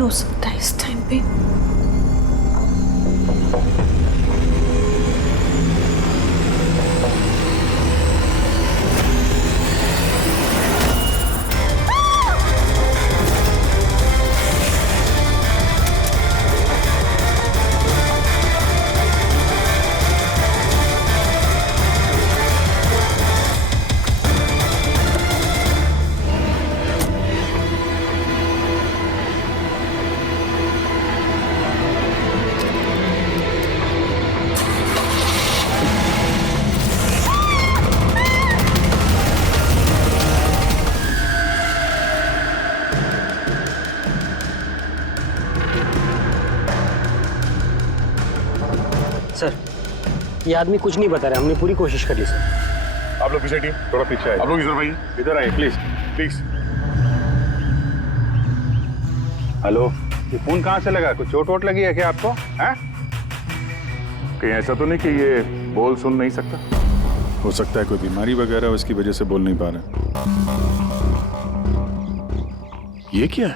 हो सकता है इस टाइम पे। सर, ये आदमी कुछ नहीं बता रहा, हमने पूरी कोशिश कर ली सर। आप लोग पीछे टीम थोड़ा पीछे आए। आप लोग इधर भाई, इधर आइए प्लीज प्लीज। हेलो, ये फोन कहाँ से लगा? कुछ चोट वोट लगी है क्या आपको? हैं? कहीं ऐसा तो नहीं कि ये बोल सुन नहीं सकता? हो सकता है कोई बीमारी वगैरह उसकी वजह से बोल नहीं पा रहे। ये क्या है?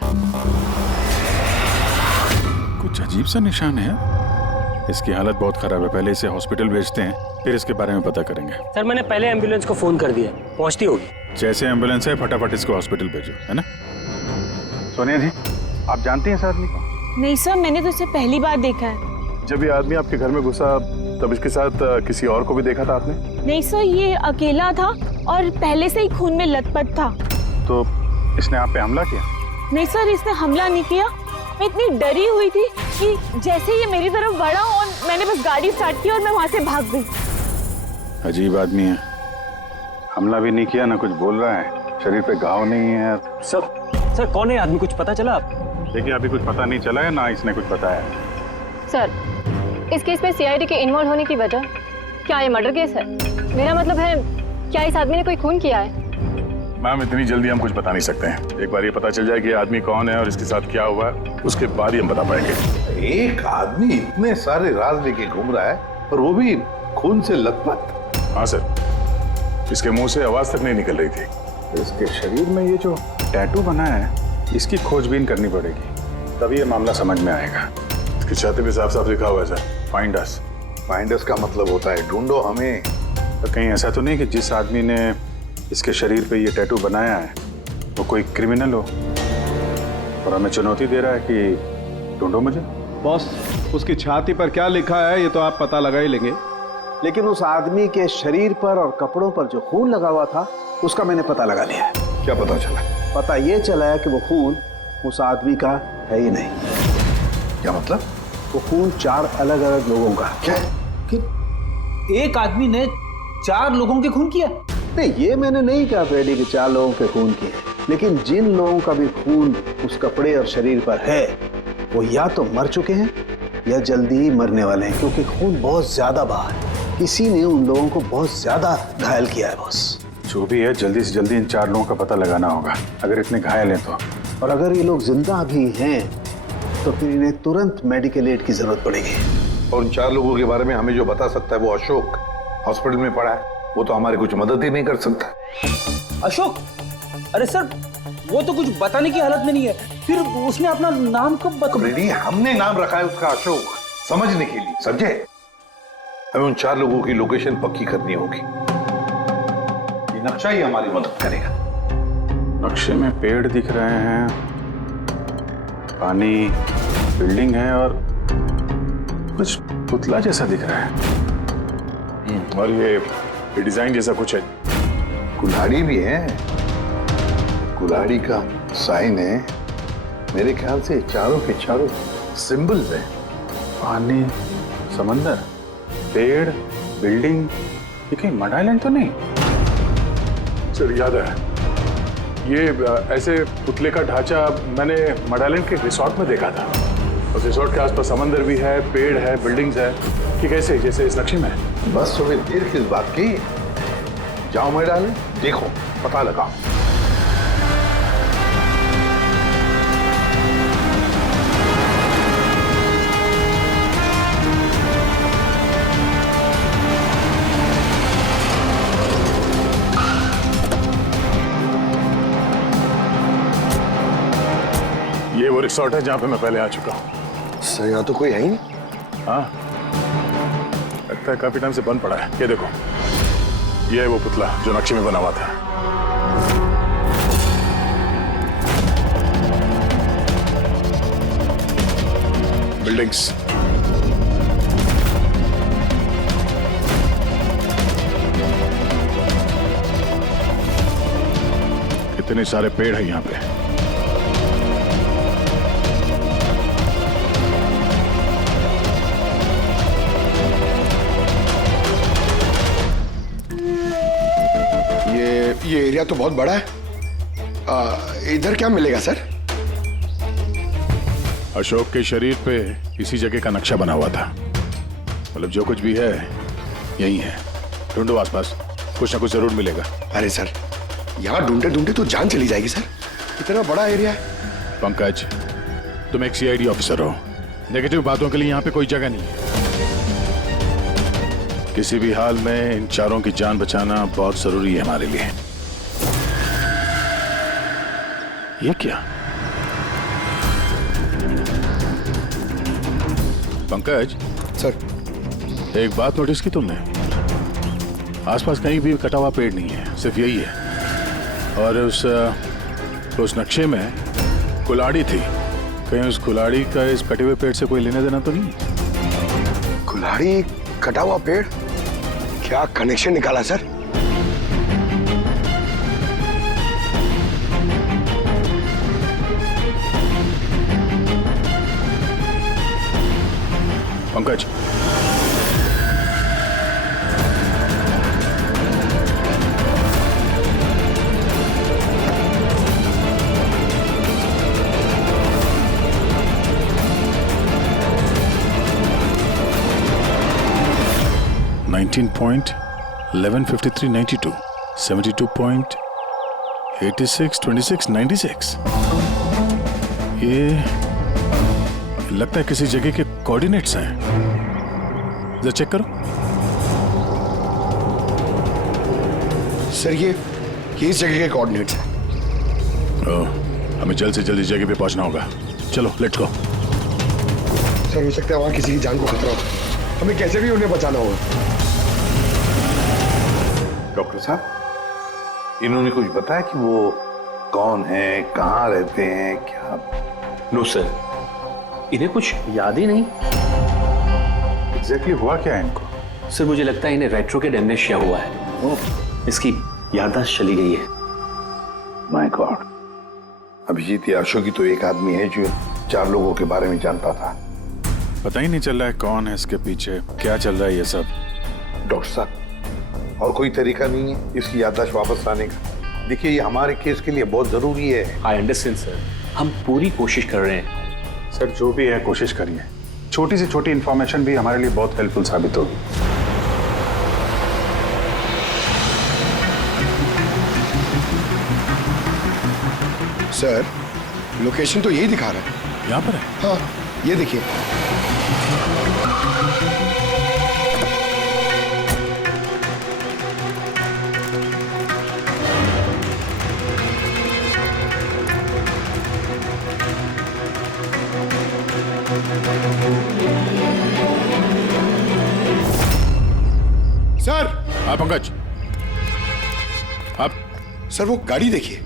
कुछ अजीब सा निशान है। इसकी हालत बहुत खराब है, पहले इसे हॉस्पिटल भेजते हैं, फिर इसके बारे में पता करेंगे। सर, मैंने पहले एम्बुलेंस को फोन कर दिया, पहुंचती होगी। जैसे एम्बुलेंस है फटाफट इसको हॉस्पिटल भेजो, है ना? सोनिया जी, आप जानती हैं इस आदमी को? नहीं सर, मैंने तो इसे पहली बार देखा है। जब ये आदमी आपके घर में घुसा तब इसके साथ किसी और को भी देखा था आपने? नहीं सर, ये अकेला था और पहले से ही खून में लथपथ था। तो इसने आप पे हमला किया? नहीं सर, इसने हमला नहीं किया। मैं इतनी डरी हुई थी कि जैसे ये मेरी तरफ बढ़ा और मैंने बस गाड़ी स्टार्ट की और मैं वहां से भाग गई। अजीब आदमी है। हमला भी नहीं किया, ना कुछ बोल रहा है, शरीर पे घाव नहीं है। सर कौन है आदमी, कुछ पता चला? देखिए, अभी कुछ पता नहीं चला है, ना इसने कुछ बताया। सर, इस केस में सीआईडी के इन्वॉल्व होने की वजह क्या ये मर्डर केस है? मेरा मतलब है, क्या इस आदमी ने कोई खून किया है? मैम, इतनी जल्दी हम कुछ बता नहीं सकते हैं। एक बार ये पता चल जाए कि ये आदमी कौन है और इसके साथ क्या हुआ है, उसके बाद ही हम बता पाएंगे। एक आदमी इतने सारे राज लेके घूम रहा है और वो भी खून से लथपथ। हाँ सर, इसके मुंह से आवाज तक नहीं निकल रही थी। इसके शरीर में ये जो टैटू बना है, इसकी खोजबीन करनी पड़ेगी, तभी ये मामला समझ में आएगा। इसकी छाती पे साफ साफ लिखा हुआ है sir, find us. Find us का मतलब होता है ढूंढो हमें। तो कहीं ऐसा तो नहीं कि जिस आदमी ने इसके शरीर पे ये टैटू बनाया है वो कोई क्रिमिनल हो और हमें चुनौती दे रहा है कि ढूंढो मुझे? बॉस, उसकी छाती पर क्या लिखा है ये तो आप पता लगा ही लेंगे, लेकिन उस आदमी के शरीर पर और कपड़ों पर जो खून लगा हुआ था उसका मैंने पता लगा लिया है। क्या पता चला? पता ये चला है कि वो खून उस आदमी का है ही नहीं। क्या मतलब? वो खून 4 अलग अलग लोगों का। क्या? एक आदमी ने 4 लोगों के खून किया? नहीं, ये मैंने नहीं कहा फ्रेडी कि 4 लोगों के खून किए, लेकिन जिन लोगों का भी खून उस कपड़े और शरीर पर है वो या तो मर चुके हैं या जल्दी ही मरने वाले हैं, क्योंकि खून बहुत ज्यादा बहा है। किसी ने उन लोगों को बहुत ज्यादा घायल किया है बॉस। जो भी है, जल्दी से जल्दी इन 4 लोगों का पता लगाना होगा, अगर इतने घायल हैं तो। और अगर ये लोग जिंदा भी हैं तो फिर इन्हें तुरंत मेडिकल एड की जरूरत पड़ेगी। और उन 4 लोगों के बारे में हमें जो बता सकता है वो अशोक, हॉस्पिटल में पड़ा है, वो तो हमारी कुछ मदद ही नहीं कर सकता। अशोक? अरे सर, वो तो कुछ बताने की हालत में नहीं है, फिर उसने अपना नाम कब बता? रेडी, हमने नाम रखा है उसका अशोक, समझने के लिए, समझे? हमें उन 4 लोगों की लोकेशन पक्की करनी होगी। ये नक्शा ही हमारी मदद करेगा। नक्शे में पेड़ दिख रहे हैं, पानी, बिल्डिंग है और कुछ पुतला जैसा दिख रहा है। और ये डिजाइन जैसा कुछ है। कुल्हाड़ी भी है, कुल्हाड़ी का साइन है। मेरे ख्याल से चारों के चारों सिंबल्स हैं। पानी, समंदर, पेड़, बिल्डिंग, ये कहीं मड आइलैंड तो नहीं? सर याद है, ये ऐसे पुतले का ढांचा मैंने मडालैंड के रिसोर्ट में देखा था। उस रिसोर्ट के आसपास समंदर भी है, पेड़ है, बिल्डिंग्स है, कि कैसे जैसे इस नक्शे में है। बस तुम्हें देर किस बात की? जाओ मैं डाले, देखो, पता लगाओ। ये वो रिसोर्ट है जहाँ पे मैं पहले आ चुका हूँ। सर यहाँ तो कोई है ही नहीं। हाँ, लगता है काफी टाइम से बंद पड़ा है। ये देखो, ये है वो पुतला जो नक्शे में बना हुआ था। बिल्डिंग्स, कितने सारे पेड़ हैं यहाँ पे। ये एरिया तो बहुत बड़ा है। इधर क्या मिलेगा सर? अशोक के शरीर पे इसी जगह का नक्शा बना हुआ था। मतलब जो कुछ भी है यही है। ढूंढो आसपास, कुछ ना कुछ जरूर मिलेगा। अरे सर, यहाँ ढूंढते ढूंढते तो जान चली जाएगी सर। इतना बड़ा एरिया है। पंकज, तुम एक सीआईडी ऑफिसर हो। नेगेटिव बातों के लिए यहाँ पे कोई जगह नहीं है। किसी भी हाल में इन चारों की जान बचाना बहुत जरूरी है हमारे लिए। ये क्या? पंकज सर, एक बात नोटिस की तुमने? आसपास कहीं भी कटा हुआ पेड़ नहीं है, सिर्फ यही है। और उस नक्शे में कुल्हाड़ी थी। कहीं उस कुल्हाड़ी का इस कटे हुए पेड़ से कोई लेना देना तो नहीं? कुल्हाड़ी, कटा हुआ पेड़, क्या कनेक्शन निकाला सर? पंकज, $19.1153.92, 72.862696। ये लगता है किसी जगह के कोऑर्डिनेट्स हैं। जरा चेक करो। सर, ये इस जगह के कोऑर्डिनेट्स हैं। हमें जल्द से जल्द इस जगह पे पहुंचना होगा। चलो, लेट्स गो। सर, हो सकता है वहां किसी की जान को खतरा हो। हमें कैसे भी उन्हें बचाना होगा। डॉक्टर साहब, इन्होंने कुछ बताया कि वो कौन है, कहाँ रहते हैं, क्या? नो सर, इन्हें कुछ याद ही नहीं। एग्जैक्टली हुआ क्या है इनको? सर, मुझे लगता है इन्हें रेट्रोकेड एमनेशिया हुआ है। इसकी याददाश्त चली गई है। My God. अभिजीत या अशोक ही तो एक आदमी है जो 4 लोगों के बारे में जानता था। पता ही नहीं चल रहा है कौन है इसके पीछे, क्या चल रहा है ये सब। डॉक्टर साहब, और कोई तरीका नहीं है इसकी याददाश्त वापस लाने का? देखिए, ये हमारे केस के लिए बहुत जरूरी है। आई अंडरस्टैंड सर, हम पूरी कोशिश कर रहे हैं। सर, जो भी है कोशिश करिए। छोटी से छोटी इंफॉर्मेशन भी हमारे लिए बहुत हेल्पफुल साबित होगी। सर, लोकेशन तो यही दिखा रहा है। यहाँ पर है? हाँ, ये देखिए। सर, हाँ पंकज, आप सर वो गाड़ी देखिए।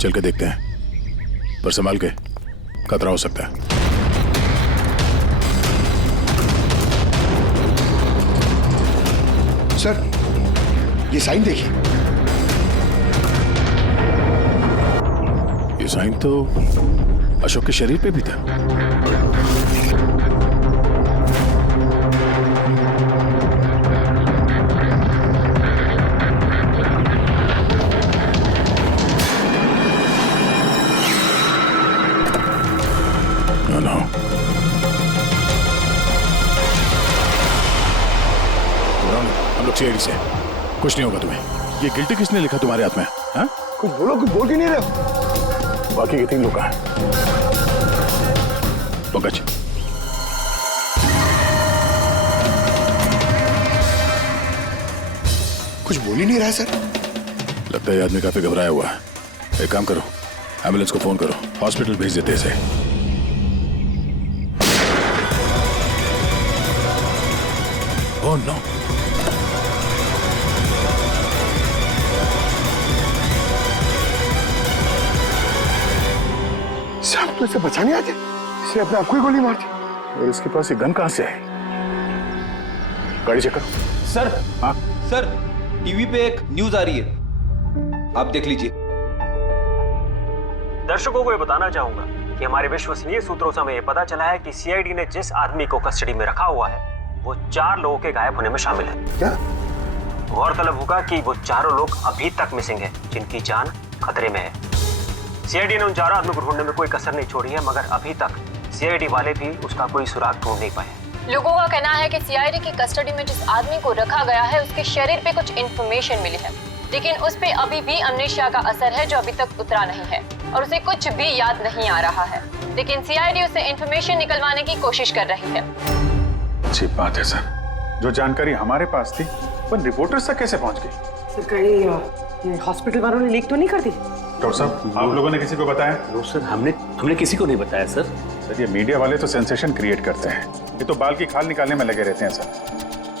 चल के देखते हैं, पर संभाल के, खतरा हो सकता है। सर, ये साइन देखिए। ये साइन तो अशोक के शरीर पे भी था। कुछ नहीं होगा तुम्हें। ये गिल्टी किसने लिखा तुम्हारे हाथ में? हाँ? कुछ बोलो, कुछ बोल के नहीं रहे हो। बाकी के 3 लोग कहाँ हैं? पंकज, कुछ बोल ही नहीं रहा है सर। लगता है ये आदमी काफी घबराया हुआ है। एक काम करो, एम्बुलेंस को फोन करो, हॉस्पिटल भेज देते इसे। ओह नो, साहब तो इसे बचाने आते, इसे अपने आप को ही गोली मार दी। और इसके पास ये गन कहां से आई? गाड़ी चेक करो। सर, हाँ? सर, टीवी पे एक न्यूज आ रही है, आप देख लीजिए। दर्शकों को ये बताना चाहूंगा कि हमारे विश्वसनीय सूत्रों से हमें ये पता चला है कि सीआईडी ने जिस आदमी को कस्टडी में रखा हुआ है वो 4 लोगों के गायब होने में शामिल है। क्या? गौरतलब होगा कि वो चारों लोग अभी तक मिसिंग है, जिनकी जान खतरे में है। सीआईडी ने उन 4 आदमियों को ढूंढने में कोई कसर नहीं छोड़ी है, मगर अभी तक सीआईडी वाले भी उसका कोई सुराग ढूंढ नहीं पाए। लोगों का कहना है कि सीआईडी की कस्टडी में जिस आदमी को रखा गया है उसके शरीर पे कुछ इन्फॉर्मेशन मिली है, लेकिन उस पे अभी भी अमनेशिया का असर है जो अभी तक उतरा नहीं है और उसे कुछ भी याद नहीं आ रहा है। लेकिन सीआईडी उसे इन्फॉर्मेशन निकलवाने की कोशिश कर रही है। अच्छी बात है सर, जो जानकारी हमारे पास थी पर रिपोर्टर्स तक कैसे पहुंच गई? कहीं हॉस्पिटल वालों ने लीक तो नहीं कर दी? डॉक्टर साहब, आप लोगों ने किसी को बताया? नो सर, हमने किसी को नहीं बताया सर। सर, ये मीडिया वाले तो सेंसेशन क्रिएट करते हैं, ये तो बाल की खाल निकालने में लगे रहते हैं सर।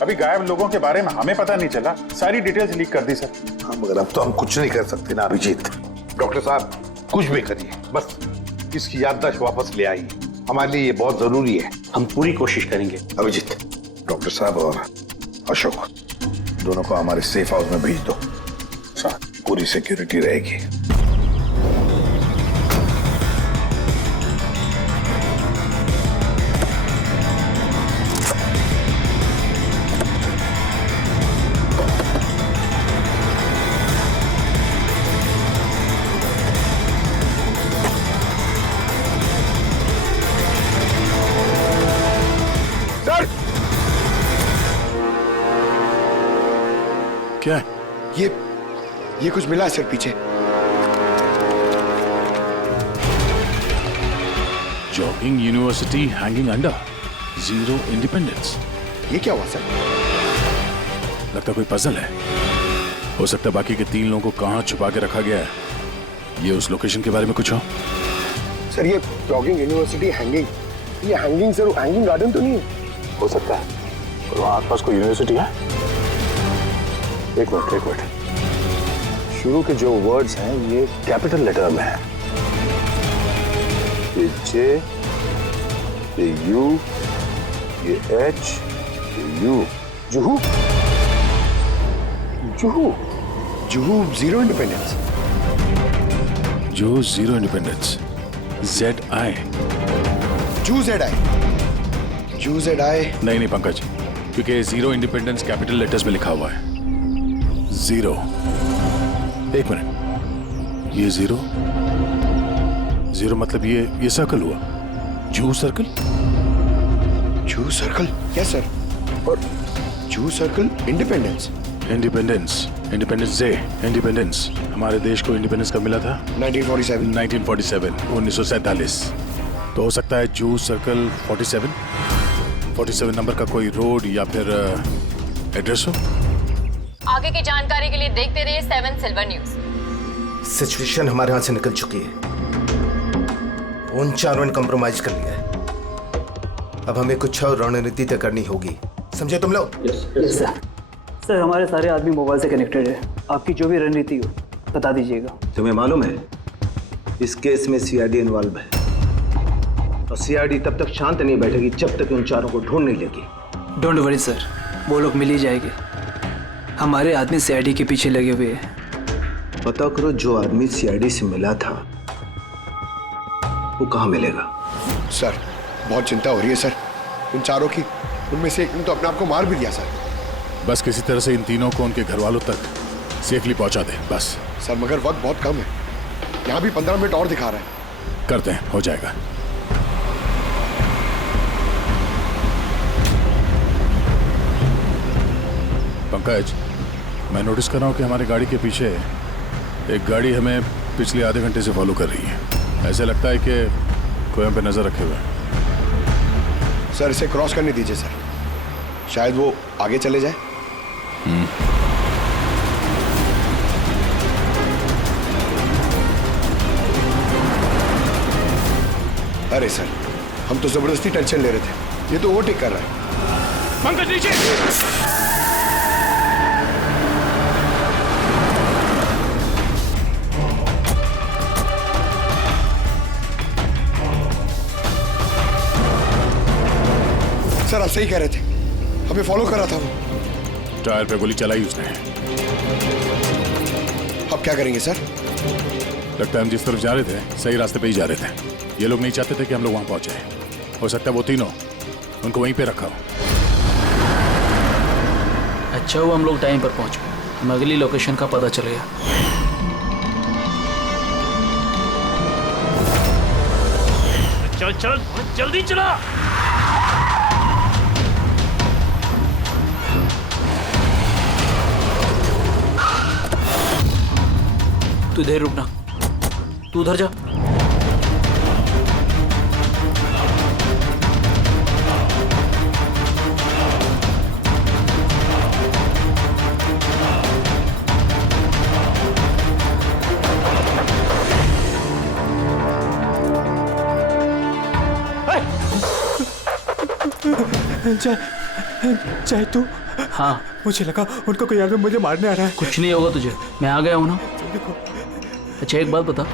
अभी गायब लोगों के बारे में हमें पता नहीं चला, सारी डिटेल्स लीक कर दी सर। हाँ, मगर अब तो हम कुछ नहीं कर सकते ना अभिजीत। डॉक्टर साहब, कुछ भी करिए, बस इसकी याददाश्त वापस ले आइए, हमारे लिए ये बहुत जरूरी है। हम पूरी कोशिश करेंगे। अभिजीत, डॉक्टर साहब और अशोक दोनों को हमारे सेफ हाउस में भेज दो, पूरी सिक्योरिटी रहेगी। क्या है? ये कुछ मिला है सर पीछे। Jogging university hanging under, 0 independence. ये क्या हुआ सर? लगता कोई पजल है। हो सकता है बाकी के 3 लोगों को कहां छुपा के रखा गया है। ये उस लोकेशन के बारे में कुछ हो? सर, ये जॉगिंग यूनिवर्सिटी हैंगिंग, ये हैंगिंग सर हैंगिंग गार्डन तो नहीं है? हो सकता है, और वहाँ आसपास कोई यूनिवर्सिटी है? एक मिनट, शुरू के जो वर्ड्स हैं ये कैपिटल लेटर में है। ये J, ये U, ये H, ये U। जुहू, जुहू, जुहू 0 इंडिपेंडेंस। जो 0 इंडिपेंडेंस, ZI। जू ZI, जू ZI। नहीं पंकज, क्योंकि 0 इंडिपेंडेंस कैपिटल लेटर्स में लिखा हुआ है। 0, एक मिनट, ये 0 मतलब ये सर्कल हुआ, जू सर्कल। जू सर्कल? Yes sir. और जू सर्कल इंडिपेंडेंस डे। इंडिपेंडेंस, हमारे देश को इंडिपेंडेंस कब मिला था? 1947। 1947। तो हो सकता है जू सर्कल 47 नंबर का कोई रोड या फिर एड्रेस हो। आगे की जानकारी के लिए देखते रहिए 7 सिल्वर न्यूज। सिचुएशन हमारे हाथ से निकल चुकी है, उन चारों ने कंप्रोमाइज कर लिया है। अब हमें कुछ और रणनीति तय करनी होगी, समझे तुम लोग? Yes sir. सर, हमारे सारे आदमी मोबाइल से कनेक्टेड है, आपकी जो भी रणनीति हो बता दीजिएगा। तुम्हें मालूम है इस केस में सीआईडी इन्वॉल्व है, और सीआईडी तब तक शांत नहीं बैठेगी जब तक उन चारों को ढूंढ नहीं लेगी। डोंट वरी सर, वो लोग मिल ही जाएंगे। हमारे आदमी सीआईडी के पीछे लगे हुए हैं। पता करो जो आदमी सीआईडी से मिला था वो कहाँ मिलेगा। सर, बहुत चिंता हो रही है सर उन चारों की। उनमें से एक ने तो अपने आप को मार भी दिया सर। बस किसी तरह से इन तीनों को उनके घर वालों तक सेफली पहुंचा दे बस। सर, मगर वक्त बहुत कम है, यहाँ भी 15 मिनट और दिखा रहा है। करते हैं, हो जाएगा। पंकज, मैं नोटिस कर रहा हूँ कि हमारी गाड़ी के पीछे एक गाड़ी हमें पिछले आधे घंटे से फॉलो कर रही है। ऐसे लगता है कि कोई हम पे नजर रखे हुए है। सर इसे क्रॉस करने दीजिए सर, शायद वो आगे चले जाए। अरे सर, हम तो जबरदस्ती टेंशन ले रहे थे, ये तो ओवरटेक कर रहा है। पंकज नीचे। सर आप सही कह रहे थे, हमें फॉलो कर रहा था वो। टायर पे गोली चलाई उसने। अब क्या करेंगे सर? लगता है हम जिस तरफ जा रहे थे सही रास्ते पे ही जा रहे थे। ये लोग नहीं चाहते थे कि हम लोग वहां पहुंचे। हो सकता है वो तीनों उनको वहीं पे रखा हो। अच्छा हुआ हम लोग टाइम पर पहुंच गए, हमें अगली लोकेशन का पता चल गया। चल चल जल्दी चला। तू इधर रुकना, तू उधर जा। चाहे तू। हाँ मुझे लगा उनको कोई आदमी मुझे मारने आ रहा है। कुछ नहीं होगा तुझे, मैं आ गया हूँ ना। अच्छा एक बात बता,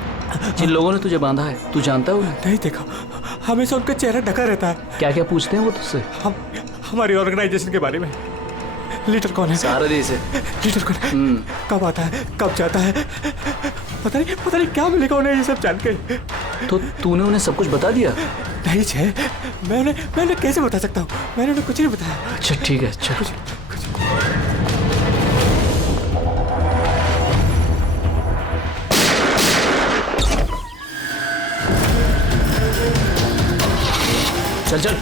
जिन लोगों ने तुझे बांधा है तू जानता है उन्हें? नहीं देखा, हमेशा उनका चेहरा ढका रहता है। क्या क्या पूछते हैं वो तुझसे? हम हमारी ऑर्गेनाइजेशन के बारे में। लीडर कौन है? सारा देश है। लीडर कौन है? कब आता है, कब जाता है? पता नहीं क्या मिलेगा उन्हें ये सब जान के। तो तूने उन्हें सब कुछ बता दिया? नहीं छे, मैं कैसे बता सकता हूँ? मैंने उन्हें कुछ नहीं बताया। अच्छा ठीक है, अच्छा कुछ चल चल।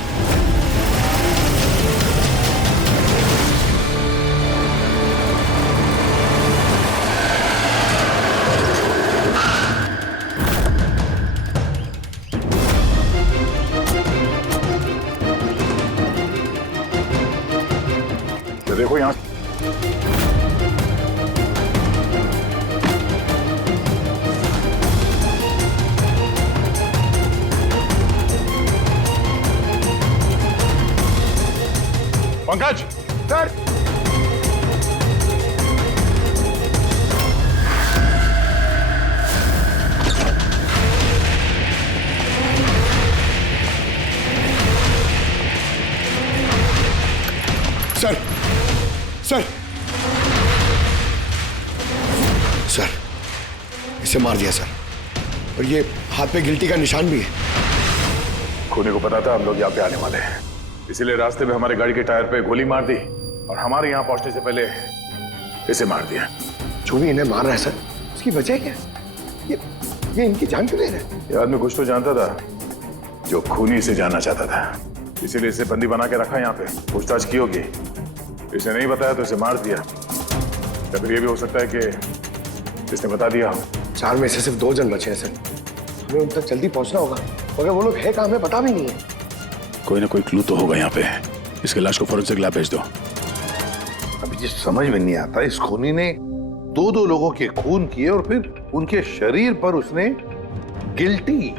तो देखो यहाँ Pankaj. Sir sir sir sir इसे मार दिया सर, और ये हाथ पे गिल्टी का निशान भी है। खूनी को पता था हम लोग यहाँ पे आने वाले हैं, इसीलिए रास्ते में हमारे गाड़ी के टायर पे गोली मार दी और हमारे यहाँ पहुंचने से पहले इसे मार दिया। जो भी इन्हें मार रहा है सर, उसकी वजह क्या? ये इनकी जान क्यों ले रहे हैं? ये आदमी कुछ तो जानता था जो खूनी इसे जानना चाहता था, इसीलिए इसे बंदी बना के रखा यहाँ पे। पूछताछ की होगी, इसे नहीं बताया तो इसे मार दिया। या फिर ये भी हो सकता है कि इसने बता दिया हो। 4 में से सिर्फ 2 जन बचे हैं सर, हमें उन तक जल्दी पहुंचना होगा, मगर वो लोग है कहाँ हमें पता भी नहीं है। कोई ना कोई क्लू तो होगा यहाँ पे। इसके लाश को फोरेंसिक लैब भेज दो। अभी जिस समझ में नहीं आता, इस खूनी ने 2 लोगों के खून किए और फिर उनके शरीर पर उसने गिल्टी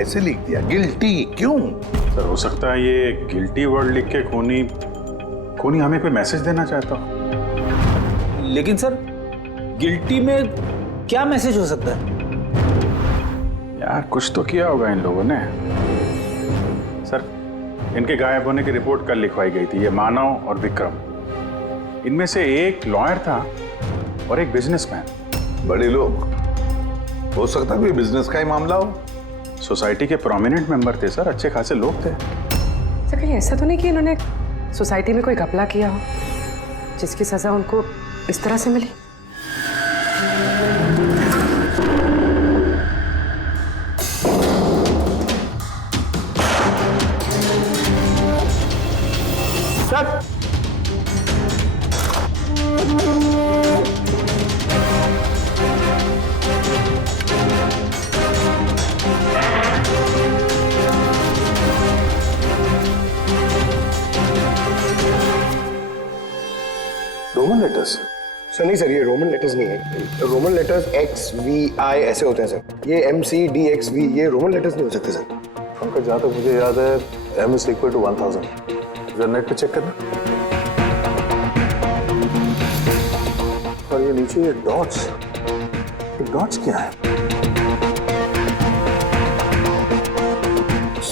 ऐसे लिख दिया। गिल्टी क्यों? सर हो सकता है ये गिल्टी वर्ड लिख के खूनी हमें कोई मैसेज देना चाहता हो। लेकिन सर गिल्टी में क्या मैसेज हो सकता है? यार कुछ तो किया होगा इन लोगों ने। सर इनके गायब होने की रिपोर्ट कल लिखवाई गई थी। ये मानव और विक्रम, इनमें से एक लॉयर था और एक बिजनेसमैन। बड़े लोग, हो सकता है कोई बिजनेस का ही मामला हो। सोसाइटी के प्रोमिनेंट मेंबर थे सर, अच्छे खासे लोग थे। सर कहीं ऐसा तो नहीं कि इन्होंने सोसाइटी में कोई घपला किया हो जिसकी सजा उनको इस तरह से मिली? Sir Roman letters? सर नहीं सर, ये रोमन लेटर्स नहीं है। रोमन लेटर्स XVI ऐसे होते हैं सर। ये MCDXV ये रोमन लेटर्स नहीं हो सकते सर। पंकज, जहाँ तक मुझे याद है M is equal to 1000। जरा नेट पे चेक करना। और ये नीचे ये डॉट्स क्या है?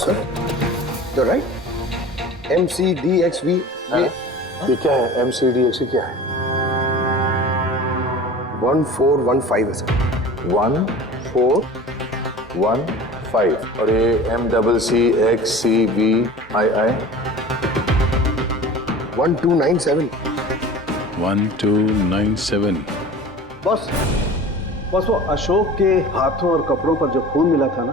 Sir you're right। MCDXV ये क्या है? MCDXV क्या है? 1415 है सर। 1415। और ये MCCXCVII 1297। 1297। बस वो अशोक के हाथों और कपड़ों पर जो खून मिला था ना,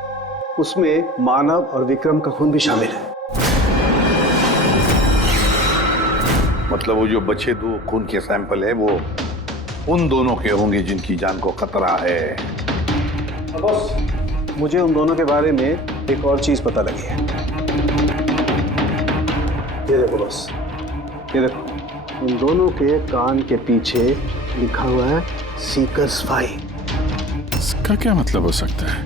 उसमें मानव और विक्रम का खून भी शामिल है। मतलब वो जो बचे दो खून के सैंपल है वो उन दोनों के होंगे जिनकी जान को खतरा है। बॉस, मुझे उन दोनों के बारे में एक और चीज पता लगी है। ये देखो बॉस, ये देखो, उन दोनों के कान के पीछे लिखा हुआ है सीकर्स 5। इसका क्या मतलब हो सकता है?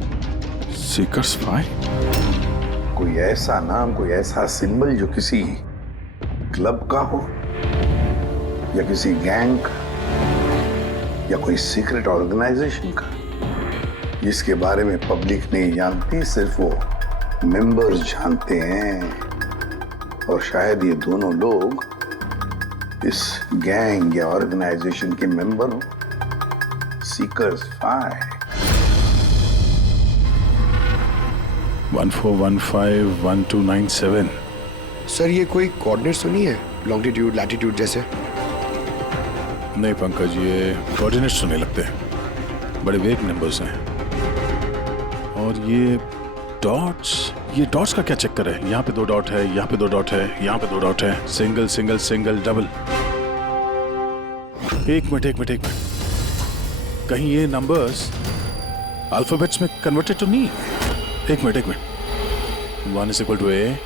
सीकर्स 5? कोई ऐसा नाम, कोई ऐसा सिंबल जो किसी क्लब का हो या किसी गैंग का या कोई सीक्रेट ऑर्गेनाइजेशन का, जिसके बारे में पब्लिक नहीं जानती, सिर्फ वो मेंबर्स जानते हैं। और शायद ये दोनों लोग इस गैंग या ऑर्गेनाइजेशन के मेंबर हो। सीकर्स 5। 1415 1297। सर ये कोई कोऑर्डिनेट्स तो नहीं है, लॉन्गिट्यूड लैटिट्यूड जैसे? नहीं पंकज, ये कोऑर्डिनेट्स तो नहीं लगते, बड़े वेग नंबर्स हैं। और ये डॉट्स का क्या चक्कर है? यहाँ पे 2 डॉट है, यहाँ पे 2 डॉट है, यहाँ पे 2 डॉट है, सिंगल सिंगल सिंगल डबल। एक मिनट, कहीं ये नंबर्स अल्फाबेट्स में कन्वर्टेड तो नहीं? एक minute. 1 is equal to A,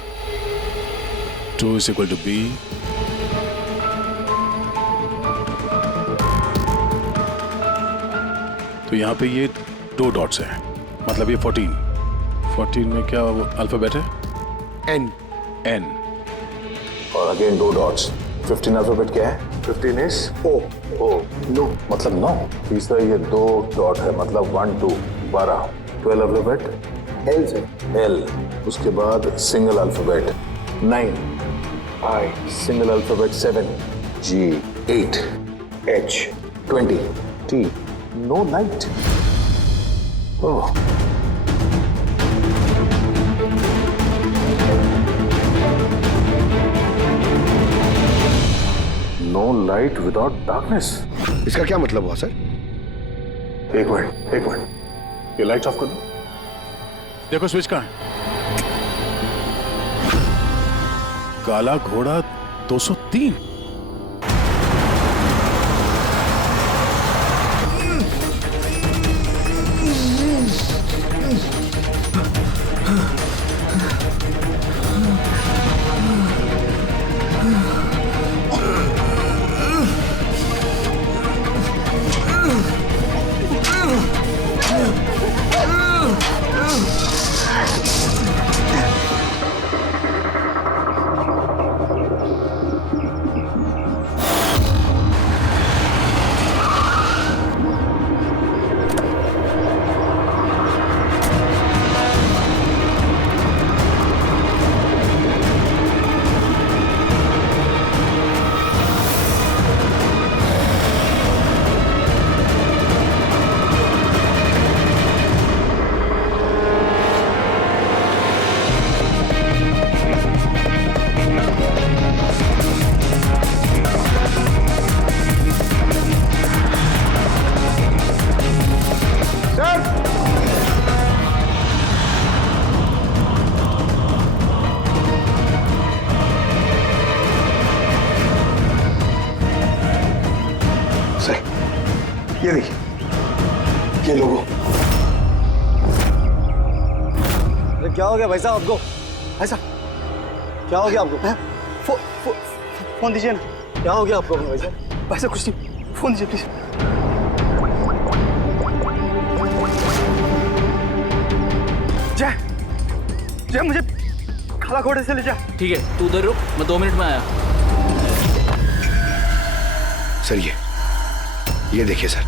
2 is equal to B, तो यहाँ पे ये 2 डॉट्स हैं, मतलब ये 14 में क्या वो अल्फाबेट है? N। और अगेन 2 डॉट्स। 15 अल्फाबेट क्या है? 15 is O। नो मतलब 9। तीसरा ये 2 डॉट है, मतलब 1 2 12। 12 अल्फाबेट L से। L। उसके बाद single alphabet 9 I। Single alphabet 7 G। 8 H। 20 T। No night. Oh, no light without darkness. इसका क्या मतलब हुआ सर? एक मिनट, ये लाइट ऑफ कर दो। देखो स्विच कहाँ है? काला घोड़ा 203। ये देखिए, ये लोगो। अरे क्या हो गया भाई साहब आपको? ऐसा क्या हो गया आपको? फोन दीजिए ना। क्या हो गया आपको भाई साहब? भाई साहब कुछ नहीं, फोन दीजिए प्लीज। जय जय मुझे खाला घोड़े से ले जा। ठीक है, तू उधर रुक, मैं 2 मिनट में आया। सर ये देखिए सर,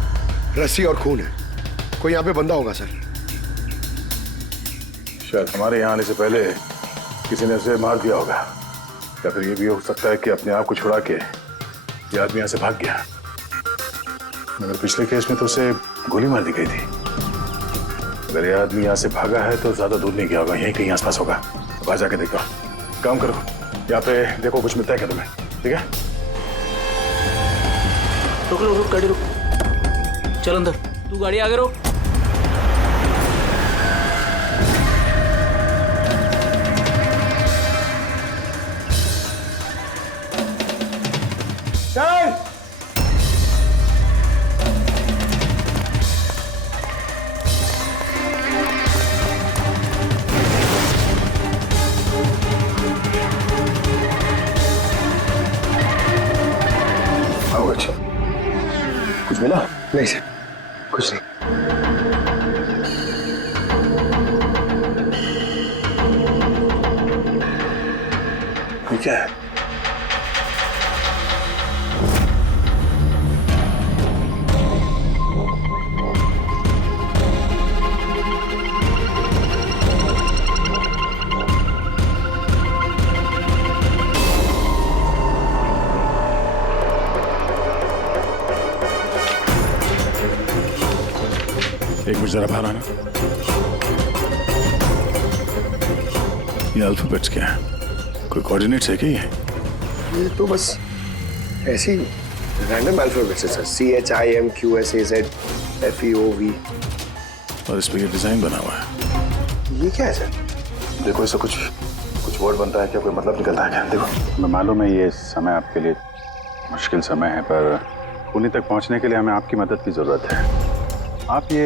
रस्सी और खून है, कोई यहाँ पे बंदा होगा सर। शायद हमारे यहाँ आने से पहले किसी ने उसे मार दिया होगा, या फिर ये भी हो सकता है कि अपने आप को छुड़ा के ये आदमी यहाँ से भाग गया। मगर पिछले केस में तो उसे गोली मार दी गई थी। अगर ये आदमी यहाँ से भागा है तो ज्यादा दूर नहीं गया होगा, यहीं कहीं आसपास होगा। अब जाके देखो, काम करो, यहाँ पे देखो कुछ मिलता है क्या तुम्हें, ठीक है? रुक गाड़ी रुक, चल अंदर, तू गाड़ी आगे रोक। चल आओ। अच्छा, कुछ मिला? नहीं सर, कुछ नहीं। ये क्या है? एक मिनट जरा बाहर आना। ये अल्फाबेट्स क्या है? कोई कोऑर्डिनेट्स है क्या ये तो बस ऐसी रैंडम अल्फाबेट्स है सर। CHIMQSAZFEOV। और इस पे ये डिजाइन बना हुआ है। ये क्या है सर? देखो, इससे कुछ वर्ड बनता है क्या, कोई मतलब निकलता है क्या? देखो, मैं मालूम है ये समय आपके लिए मुश्किल समय है, पर उन्हीं तक पहुंचने के लिए हमें आपकी मदद की जरूरत है। आप ये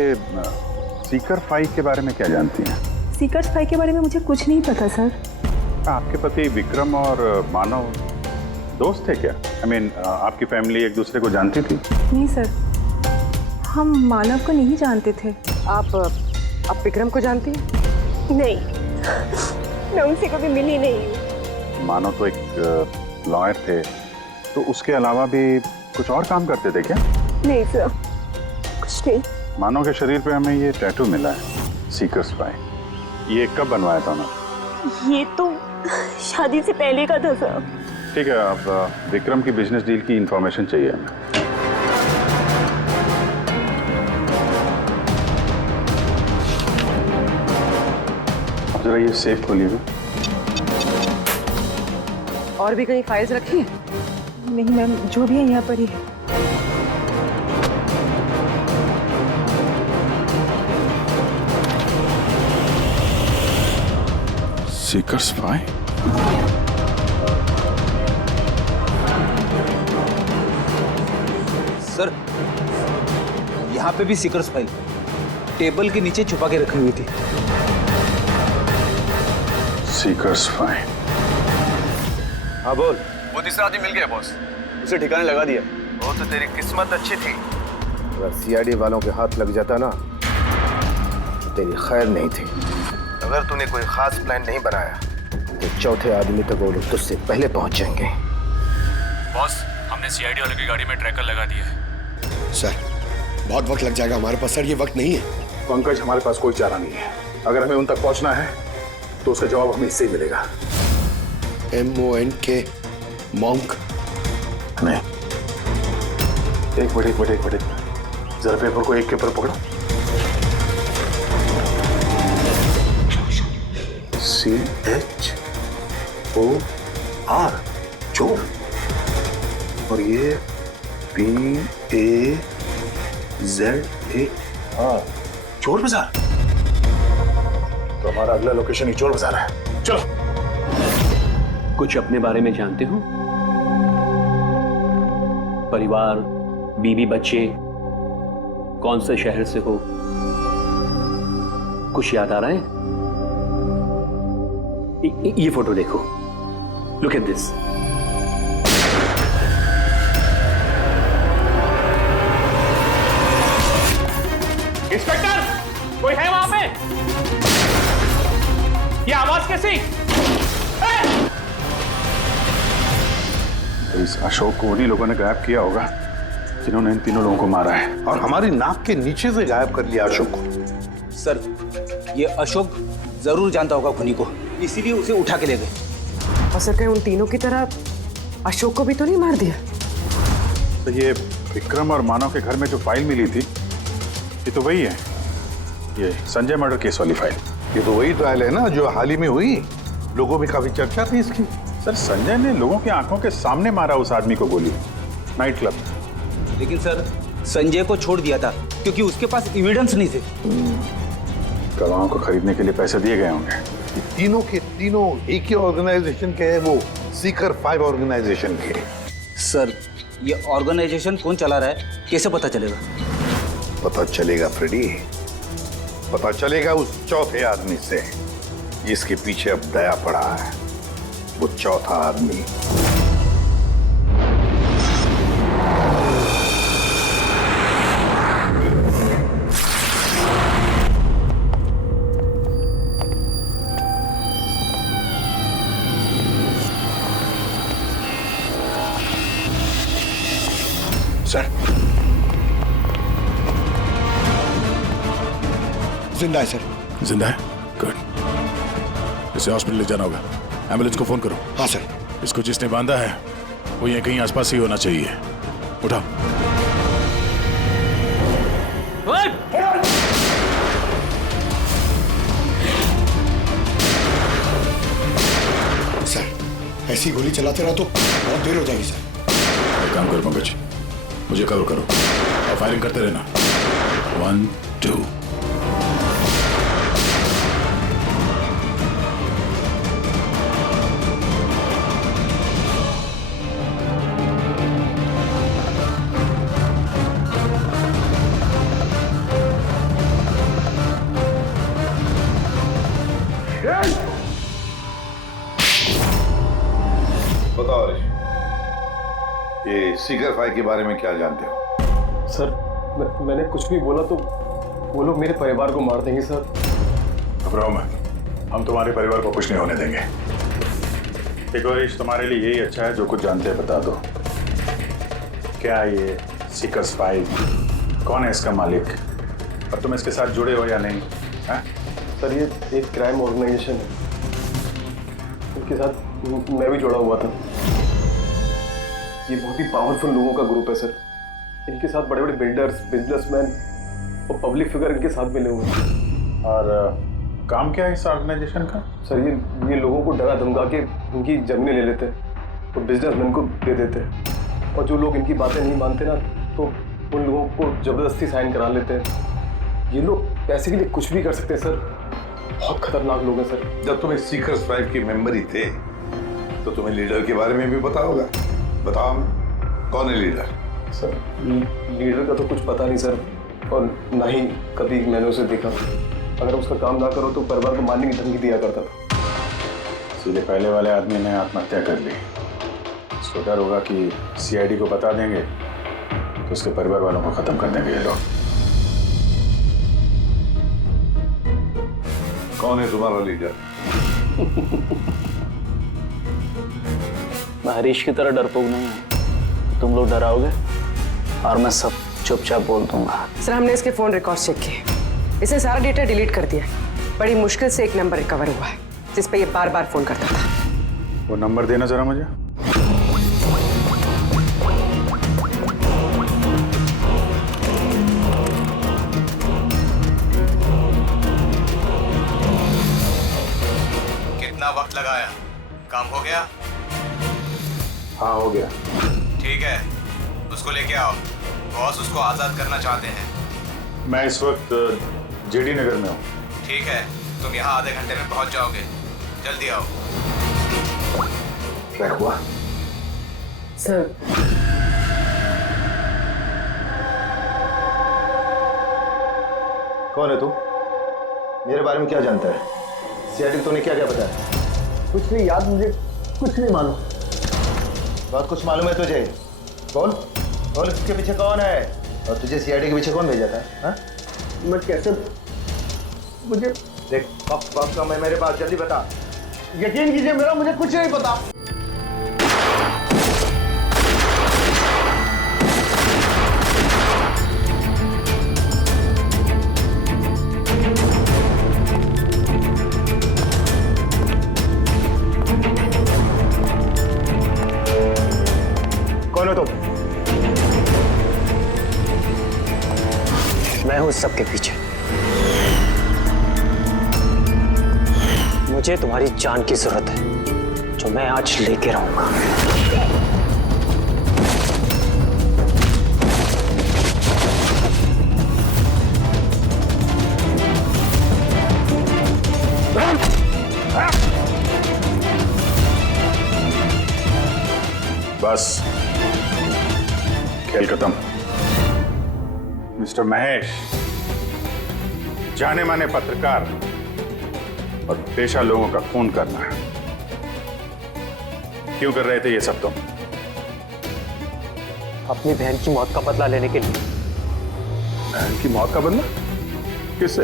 सीकर फाई के बारे में क्या जानती हैं? सीकर फाई के बारे में मुझे कुछ नहीं पता सर। आपके पति विक्रम और मानव दोस्त थे क्या? I mean, आपकी फैमिली एक दूसरे को जानती थी? नहीं सर, हम मानव को नहीं जानते थे। आप विक्रम को जानती हैं? नहीं, मैं उनसे कभी मिली नहीं हूँ। मानव तो एक लॉयर थे, तो उसके अलावा भी कुछ और काम करते थे क्या? नहीं सर, कुछ नहीं। मानव के शरीर पे हमें ये टैटू मिला है, सीकर्स फाई। ये कब बनवाया था उन्होंने? ये तो शादी से पहले का था सर। ठीक है, अब विक्रम की बिजनेस डील की इंफॉर्मेशन चाहिए हमें। अब जरा ये सेफ खोलिएगा। और भी कहीं फाइल्स रखी हैं? नहीं मैम, जो भी है यहाँ पर ही है। Seekers phi? सर, यहाँ पे भी सीकर्स फाइल टेबल के नीचे छुपा के रखी हुई थी। सीकर्स फाई? हाँ बोल। वो तीसरा आदमी मिल गया बॉस, उसे ठिकाने लगा दिया। वो तो तेरी किस्मत अच्छी थी, अगर सीआईडी वालों के हाथ लग जाता ना तो तेरी खैर नहीं थी। अगर तूने कोई खास प्लान नहीं बनाया तो चौथे आदमी तक वो लोग तुझसे पहले पहुंच जाएंगे। बॉस, हमने सीआईडी वालों की गाड़ी में ट्रैकर लगा दिया है। सर, बहुत वक्त लग जाएगा हमारे पास। सर, ये वक्त नहीं है। पंकज, हमारे पास कोई चारा नहीं है। अगर हमें उन तक पहुंचना है तो उसका जवाब हमें इससे ही मिलेगा। MONK monk? नहीं, एक मिनट, जरा पेपर को एक के ऊपर पकड़ो। CHOR, चोर। और ये PAZAR, चोर बाजार। तो हमारा अगला लोकेशन ही चोर बाजार है। चलो। कुछ अपने बारे में जानते हो? परिवार, बीवी, बच्चे, कौन से शहर से हो? कुछ याद आ रहा है? ये फोटो देखो, लुक एट दिस। ये आवाज कैसी? तो इस अशोक को उन्हीं लोगों ने गायब किया होगा जिन्होंने इन तीनों लोगों को मारा है, और हमारी नाक के नीचे से गायब कर लिया अशोक को। सर, ये अशोक जरूर जानता होगा खुनी को, इसीलिए उसे उठा के ले गए। और सर कहीं उन तीनों की तरह अशोक को भी तो नहीं मार दिया? तो ये विक्रम और मानव के घर में जो फाइल मिली थी, ये तो वही है, ये संजय मर्डर केस वाली फाइल। ये तो वही ट्रायल है ना जो हाल ही में हुई, लोगों में काफी चर्चा थी इसकी। सर, संजय ने लोगों की आंखों के सामने मारा उस आदमी को गोली, नाइट क्लब। लेकिन सर, संजय को छोड़ दिया था क्योंकि उसके पास एविडेंस नहीं थे। गवाहों को खरीदने के लिए पैसे दिए गए होंगे। ये तीनों के तीनों एक ही ऑर्गेनाइजेशन के हैं, वो सीकर 5 ऑर्गेनाइजेशन के। सर, ये ऑर्गेनाइजेशन कौन चला रहा है, कैसे पता चलेगा? पता चलेगा फ्रेडी, पता चलेगा उस चौथे आदमी से जिसके पीछे अब दया पड़ा है। वो चौथा आदमी सर, जिंदा है सर। जिंदा है? गुड। इसे हॉस्पिटल ले जाना होगा। एम्बुलेंस को फोन करो। हाँ सर। इसको जिसने बांधा है वो यहीं कहीं आसपास ही होना चाहिए। उठाओ। सर, ऐसी गोली चलाते रहो तो बहुत देर हो जाएगी सर। एक काम करो पंकज, मुझे कवर करो और फायरिंग करते रहना। 1 2। बताओ ऋषि, ये सीकर 5 के बारे में क्या जानते हो? सर, मैंने कुछ भी बोला तो वो लोग मेरे परिवार को मार देंगे सर। घबराओ मत, हम तुम्हारे परिवार को कुछ नहीं होने देंगे। देखो ऋषि, तुम्हारे लिए यही अच्छा है, जो कुछ जानते हैं बता दो। क्या ये सीकर्स 5 कौन है, इसका मालिक, और तुम इसके साथ जुड़े हो या नहीं? है? सर, ये एक क्राइम ऑर्गेनाइजेशन है, उनके साथ मैं भी जुड़ा हुआ था। ये बहुत ही पावरफुल लोगों का ग्रुप है सर। इनके साथ बड़े बड़े बिल्डर्स, बिजनेसमैन और पब्लिक फिगर इनके साथ मिले हुए हैं। और काम क्या है इस ऑर्गेनाइजेशन का? सर, ये लोगों को डरा धमका के उनकी जमीनें ले लेते हैं और बिजनेसमैन को दे देते हैं, और जो लोग इनकी बातें नहीं मानते ना तो उन लोगों को ज़बरदस्ती साइन करा लेते हैं। ये लोग पैसे के लिए कुछ भी कर सकते हैं सर, बहुत खतरनाक लोग हैं सर। जब तुम इस सीकर्स 5 के मेंबर ही थे तो तुम्हें लीडर के बारे में भी पता होगा। बताओ, कौन है लीडर? सर, लीडर का तो कुछ पता नहीं सर, और ना ही कभी मैंने उसे देखा। अगर उसका काम ना करो तो परिवार को मारने की धमकी दिया करता था। सीधे पहले वाले आदमी ने आत्महत्या कर ली। उसको डर होगा कि सीआईडी को बता देंगे तो उसके परिवार वालों को खत्म कर देंगे ये लोग। कौन है तुम्हारा लीडर? मैं हरीश की तरह डरपोक नहीं हूँ। तुम लोग डराओगे और मैं सब चुपचाप बोल दूंगा। सर, हमने इसके फोन रिकॉर्ड चेक किए, इसने सारा डेटा डिलीट कर दिया। बड़ी मुश्किल से एक नंबर रिकवर हुआ है जिस पे ये बार बार फोन करता था। वो नंबर देना जरा मुझे। कितना वक्त लगाया? काम हो गया? हाँ, हो गया। ठीक है, उसको लेके आओ। बॉस उसको आजाद करना चाहते हैं। मैं इस वक्त जेडी नगर में हूँ। ठीक है, तुम यहाँ आधे घंटे में पहुँच जाओगे। जल्दी आओ। क्या हुआ? सर, कौन है तू? मेरे बारे में क्या जानता है? सीआईडी तूने क्या क्या बताया? कुछ नहीं याद, मुझे कुछ नहीं मालूम। बहुत कुछ मालूम है तुझे? बोल बोल, इसके पीछे कौन है और तुझे सीआईडी के पीछे कौन भेजा था? हाँ? मैं कैसे मुझे देख वक्त समय मेरे पास, जल्दी बता। यकीन कीजिए मेरा मुझे कुछ नहीं पता। कौन हो तुम? मैं हूं सबके पीछे। मुझे तुम्हारी जान की जरूरत है, जो मैं आज लेके रहूंगा। बस, खेल खत्म। मिस्टर महेश, जाने माने पत्रकार और पेशा लोगों का खून करना है। क्यों कर रहे थे ये सब तुम? अपनी बहन की मौत का बदला लेने के लिए। बहन की मौत का बदला? किससे?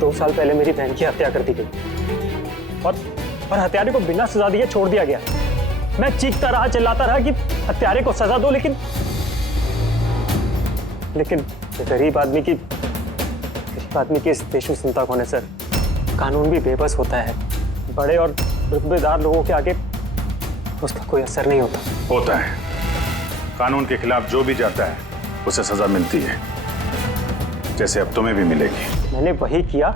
2 साल पहले मेरी बहन की हत्या कर दी गई और हत्यारे को बिना सजा दिए छोड़ दिया गया। मैं चीखता रहा, चिल्लाता रहा कि हत्यारे को सजा दो, लेकिन गरीब आदमी की इस देश में चिंता कौन है सर? कानून भी बेबस होता है। बड़े और रुतबेदार लोगों के आगे उसका कोई असर नहीं होता है। कानून के खिलाफ जो भी जाता है उसे सजा मिलती है, जैसे अब तुम्हें भी मिलेगी। मैंने वही किया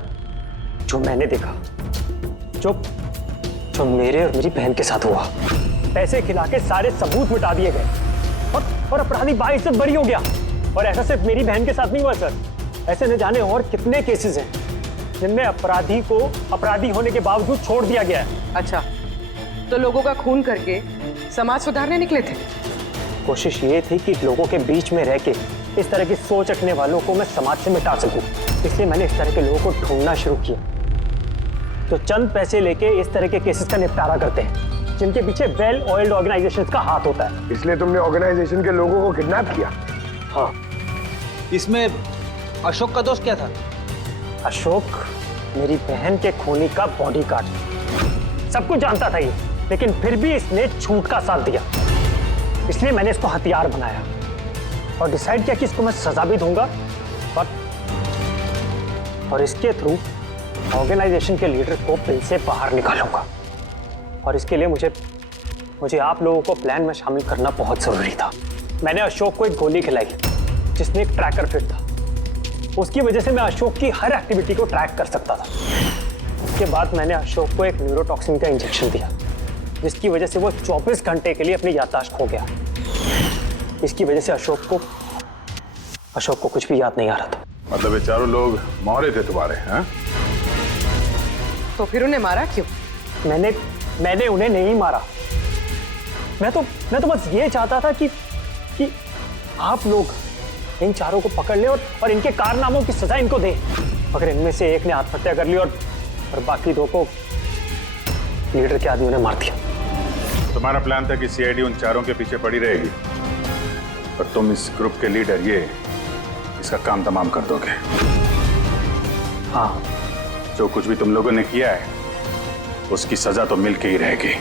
जो मैंने देखा, जो मेरे और मेरी बहन के साथ हुआ। पैसे खिला के सारे सबूत मिटा दिए गए और अपराधी बाइज्जत बरी हो गया। और ऐसा सिर्फ मेरी बहन के साथ नहीं हुआ सर, ऐसे न जाने और कितने केसेस हैं जिनमें अपराधी को अपराधी होने के बावजूद छोड़ दिया गया है। अच्छा, तो लोगों का खून करके समाज सुधारने निकले थे? कोशिश ये थी कि लोगों के बीच में रह के इस तरह की सोच रखने वालों को मैं समाज से मिटा सकूं। इसलिए मैंने इस तरह के लोगों को ढूंढना शुरू किया, तो चंद पैसे लेके इस तरह के केसेस का निपटारा करते हैं, जिनके पीछे वेल ऑयल्ड ऑर्गेनाइजेशंस का हाथ होता है। इसलिए तुमने ऑर्गेनाइजेशन के लोगों को किडनैप किया? हाँ। इसमें अशोक का दोष क्या था? अशोक मेरी बहन के खूनी का बॉडीगार्ड। सब कुछ जानता था ये, लेकिन फिर भी इसने झूठ का साथ दिया। इसलिए मैंने इसको हथियार बनाया और डिसाइड किया कि इसको मैं सजा भी दूंगा और इसके थ्रू ऑर्गेनाइजेशन के लीडर को बिल से बाहर निकालूंगा। और इसके लिए मुझे आप लोगों को प्लान में शामिल करना बहुत जरूरी था। मैंने अशोक को एक गोली खिलाई जिसमें एक ट्रैकर फिट था। उसकी वजह से मैं अशोक की हर एक्टिविटी को ट्रैक कर सकता था। उसके बाद मैंने अशोक को एक न्यूरोटॉक्सिन का इंजेक्शन दिया, जिसकी वजह से वो 24 घंटे के लिए अपनी याददाश्त खो गया। इसकी वजह से अशोक को कुछ भी याद नहीं आ रहा था। मतलब ये चारों लोग मोहरे थे तुम्हारे? हैं? तो फिर उन्हें मारा क्यों? मैंने उन्हें नहीं मारा। मैं तो बस ये चाहता था कि आप लोग इन चारों को पकड़ ले और इनके कारनामों की सजा इनको दें। मगर इनमें से एक ने आत्महत्या कर ली और बाकी 2 को लीडर के आदमियों ने मार दिया। तुम्हारा प्लान था कि सीआईडी उन चारों के पीछे पड़ी रहेगी और तुम इस ग्रुप के लीडर इसका काम तमाम कर दोगे। हाँ, जो कुछ भी तुम लोगों ने किया है उसकी सजा तो मिल के ही रहेगी।